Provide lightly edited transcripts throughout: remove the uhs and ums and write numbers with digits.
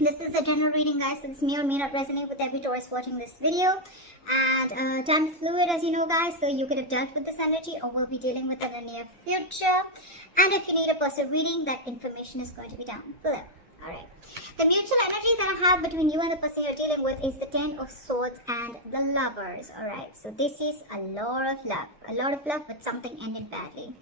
This is a general reading, guys, so this may or may not resonate with every Taurus watching this video. And time is fluid, as you know, guys, so you could have dealt with this energy or will be dealing with it in the near future. And if you need a personal reading, that information is going to be down below. Alright. The mutual energy that I have between you and the person you're dealing with is the Ten of Swords and the Lovers. Alright, so this is a lot of love. A lot of love, but something ended badly.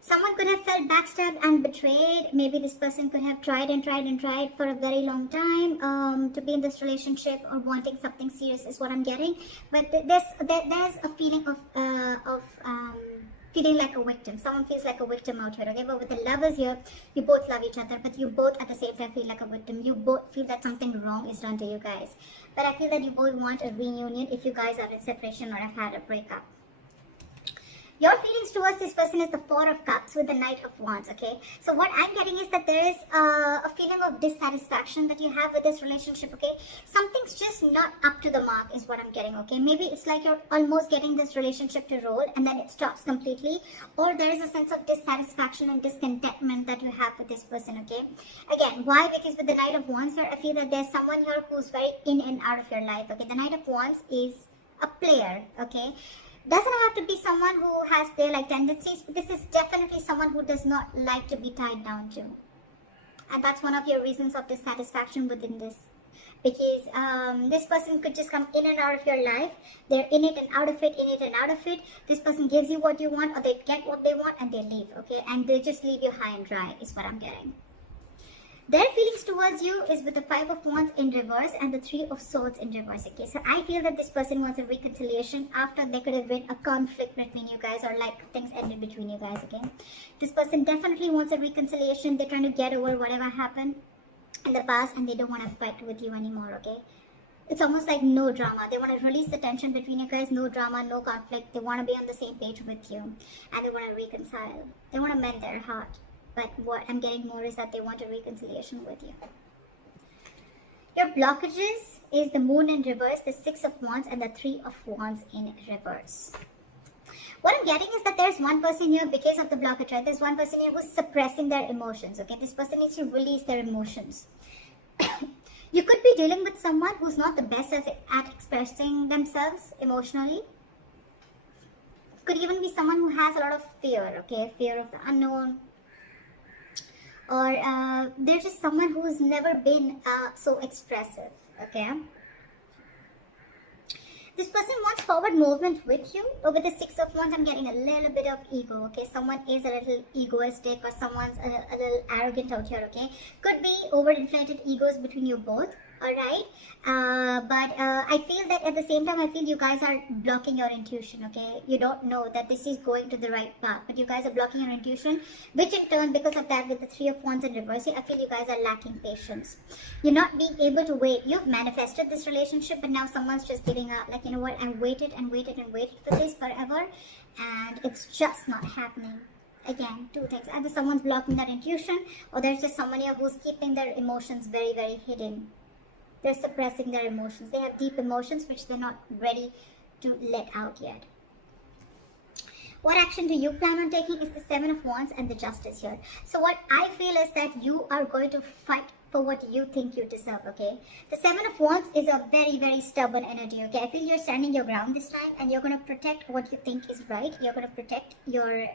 Someone could have felt backstabbed and betrayed. Maybe this person could have tried and tried and tried for a very long time to be in this relationship or wanting something serious is what I'm getting. But there's a feeling of feeling like a victim. Someone feels like a victim out here, okay? But with the lovers here, you both love each other, but you both at the same time feel like a victim. You both feel that something wrong is done to you guys. But I feel that you both want a reunion if you guys are in separation or have had a breakup. Your feelings towards this person is the Four of Cups with the Knight of Wands, okay? So what I'm getting is that there is a feeling of dissatisfaction that you have with this relationship, okay? Something's just not up to the mark is what I'm getting, okay? Maybe it's like you're almost getting this relationship to roll and then it stops completely. Or there is a sense of dissatisfaction and discontentment that you have with this person, okay? Again, why? Because with the Knight of Wands here, I feel that there's someone here who's very in and out of your life, okay? The Knight of Wands is a player, okay? Doesn't have to be someone who has player-like tendencies. This is definitely someone who does not like to be tied down to. And that's one of your reasons of dissatisfaction within this. Because this person could just come in and out of your life. They're in it and out of it, in it and out of it. This person gives you what you want or they get what they want and they leave, okay? And they just leave you high and dry is what I'm getting. Their feelings towards you is with the Five of Wands in reverse and the Three of Swords in reverse, okay? So I feel that this person wants a reconciliation after there could have been a conflict between you guys or like things ended between you guys, okay? This person definitely wants a reconciliation. They're trying to get over whatever happened in the past and they don't want to fight with you anymore, okay? It's almost like no drama. They want to release the tension between you guys, no drama, no conflict. They want to be on the same page with you and they want to reconcile. They want to mend their heart. But what I'm getting more is that they want a reconciliation with you. Your blockages is the Moon in reverse, the Six of Wands, and the Three of Wands in reverse. What I'm getting is that there's one person here because of the blockage, right? There's one person here who's suppressing their emotions, okay? This person needs to release their emotions. You could be dealing with someone who's not the best at expressing themselves emotionally. Could even be someone who has a lot of fear, okay? Fear of the unknown. Or there's just someone who's never been so expressive, okay? This person wants forward movement with you, but with the Six of Wands, I'm getting a little bit of ego, okay? Someone is a little egoistic or someone's a little arrogant out here, okay? Could be overinflated egos between you both, alright? But I feel that at the same time, I feel you guys are blocking your intuition, okay? You don't know that this is going to the right path, but you guys are blocking your intuition, which in turn, because of that, with the Three of Wands in reverse, I feel you guys are lacking patience. You're not being able to wait. You've manifested this relationship, but now someone's just giving up. Like, you know what, I waited and waited and waited for this forever, and it's just not happening. Again, two things. Either someone's blocking that intuition, or there's just someone here who's keeping their emotions very, very hidden. They're suppressing their emotions. They have deep emotions which they're not ready to let out yet. What action do you plan on taking is the Seven of Wands and the Justice here. So what I feel is that you are going to fight for what you think you deserve, okay? The Seven of Wands is a very, very stubborn energy, okay? I feel you're standing your ground this time and you're going to protect what you think is right. You're going to protect your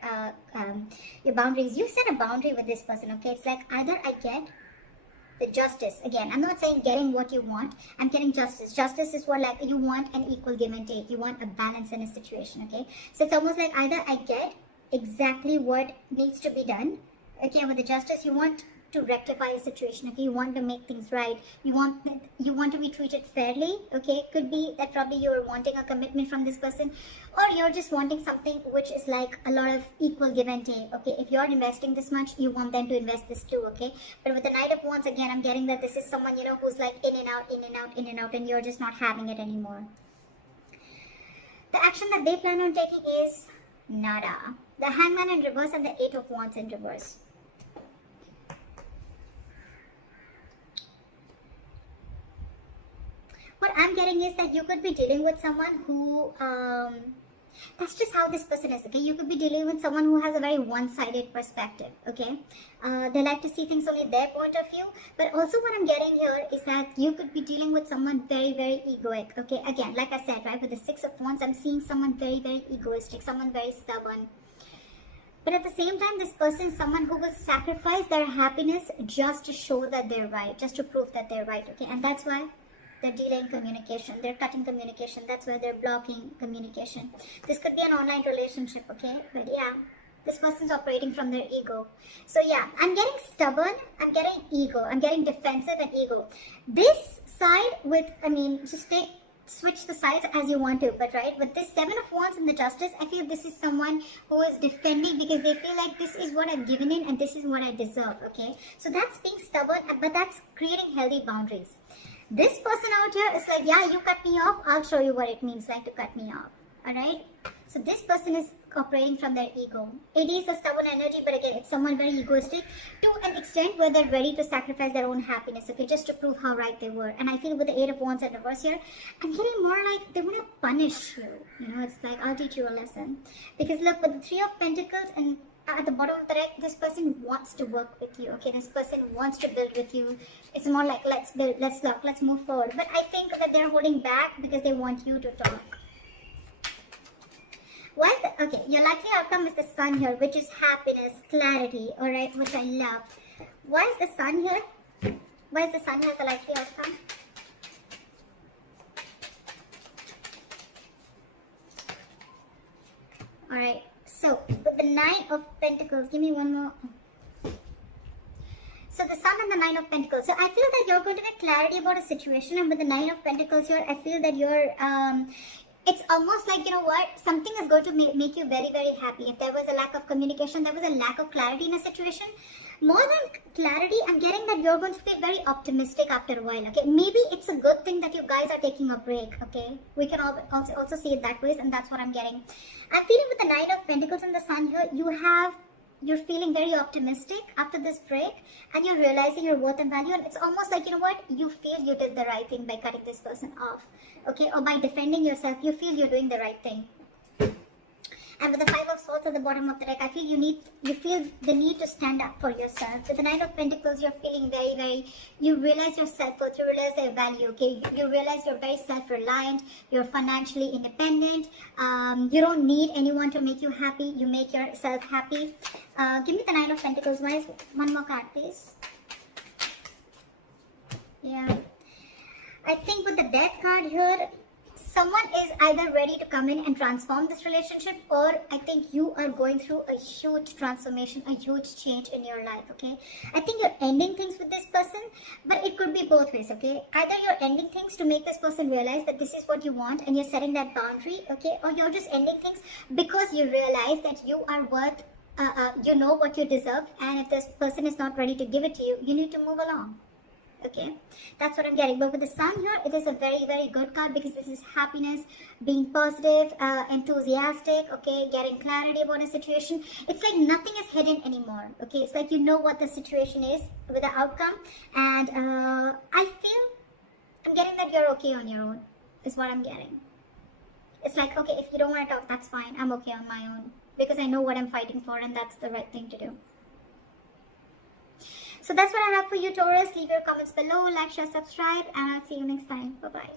boundaries. You set a boundary with this person, okay? It's like either I get the justice. Again, I'm not saying getting what you want. I'm getting justice. Justice is what, like, you want an equal give and take. You want a balance in a situation, okay? So it's almost like either I get exactly what needs to be done, okay? With the justice, you want to rectify a situation, okay? You want to make things right. You want to be treated fairly, okay? Could be that probably you're wanting a commitment from this person, or you're just wanting something which is like a lot of equal give and take, okay? If you're investing this much, you want them to invest this too, okay? But with the Knight of Wands, again, I'm getting that this is someone, you know, who's like in and out, in and out, in and out, and you're just not having it anymore. The action that they plan on taking is nada. The Hangman in reverse and the Eight of Wands in reverse. What I'm getting is that you could be dealing with someone who That's just how this person is, okay? You could be dealing with someone who has a very one-sided perspective, okay? They like to see things only their point of view. But also what I'm getting here is that you could be dealing with someone very, very egoic, okay? Again, like I said, right, with the Six of Wands, I'm seeing someone very, very egoistic, someone very stubborn. But at the same time, this person is someone who will sacrifice their happiness just to show that they're right, just to prove that they're right, okay? And that's why they're delaying communication, they're cutting communication, that's why they're blocking communication. This could be an online relationship, okay? But yeah, this person's operating from their ego. So yeah, I'm getting stubborn, I'm getting ego, I'm getting defensive and ego. This side with, I mean, just switch the sides as you want to, but right, with this Seven of Wands and the Justice, I feel this is someone who is defending because they feel like this is what I've given in and this is what I deserve, okay? So that's being stubborn, but that's creating healthy boundaries. This person out here is like, yeah, you cut me off, I'll show you what it means like to cut me off. Alright? So this person is operating from their ego. It is a stubborn energy, but again, it's someone very egoistic to an extent where they're ready to sacrifice their own happiness, okay, just to prove how right they were. And I feel with the Eight of Wands in reverse here, I'm getting more like they want to punish you. You know, it's like, I'll teach you a lesson. Because look, with the Three of Pentacles and at the bottom of the deck, this person wants to work with you, okay? This person wants to build with you. It's more like, let's build, let's talk, let's move forward. But I think that they're holding back because they want you to talk. Why is the, okay, your likely outcome is the Sun here, which is happiness, clarity, alright, which I love. Why is the Sun here? Why is the Sun here the likely outcome? Alright, so with the Nine of Pentacles, give me one more. So the Sun and the Nine of Pentacles. So I feel that you're going to get clarity about a situation, and with the Nine of Pentacles here, I feel that you're, it's almost like, you know what, something is going to make you very, very happy. If there was a lack of communication, there was a lack of clarity in a situation. More than clarity, I'm getting that you're going to feel very optimistic after a while, okay? Maybe it's a good thing that you guys are taking a break, okay? We can also see it that way, and that's what I'm getting. I'm feeling with the Nine of Pentacles and the Sun here, you're feeling very optimistic after this break, and you're realizing your worth and value, and it's almost like, you know what, you feel you did the right thing by cutting this person off, okay? Or by defending yourself, you feel you're doing the right thing. And with the Five of Swords at the bottom of the deck, I feel you feel the need to stand up for yourself. With the Nine of Pentacles, you're feeling very, very, you realize your self-worth, you realize their value, okay? You realize you're very self-reliant, you're financially independent, you don't need anyone to make you happy, you make yourself happy. Give me the Nine of Pentacles. One more card, please. Yeah. I think with the Death card here, someone is either ready to come in and transform this relationship, or I think you are going through a huge transformation, a huge change in your life, okay? I think you're ending things with this person, but it could be both ways, okay? Either you're ending things to make this person realize that this is what you want and you're setting that boundary, okay? Or you're just ending things because you realize that you are worth, you know what you deserve, and if this person is not ready to give it to you, you need to move along. Okay, that's what I'm getting. But with the Sun here, it is a very, very good card because this is happiness, being positive, enthusiastic, okay, getting clarity about a situation. It's like nothing is hidden anymore, okay? It's like you know what the situation is with the outcome, and I feel I'm getting that you're okay on your own, is what I'm getting. It's like, okay, if you don't want to talk, that's fine. I'm okay on my own because I know what I'm fighting for, and that's the right thing to do. So that's what I have for you, Taurus. Leave your comments below, like, share, subscribe, and I'll see you next time. Bye-bye.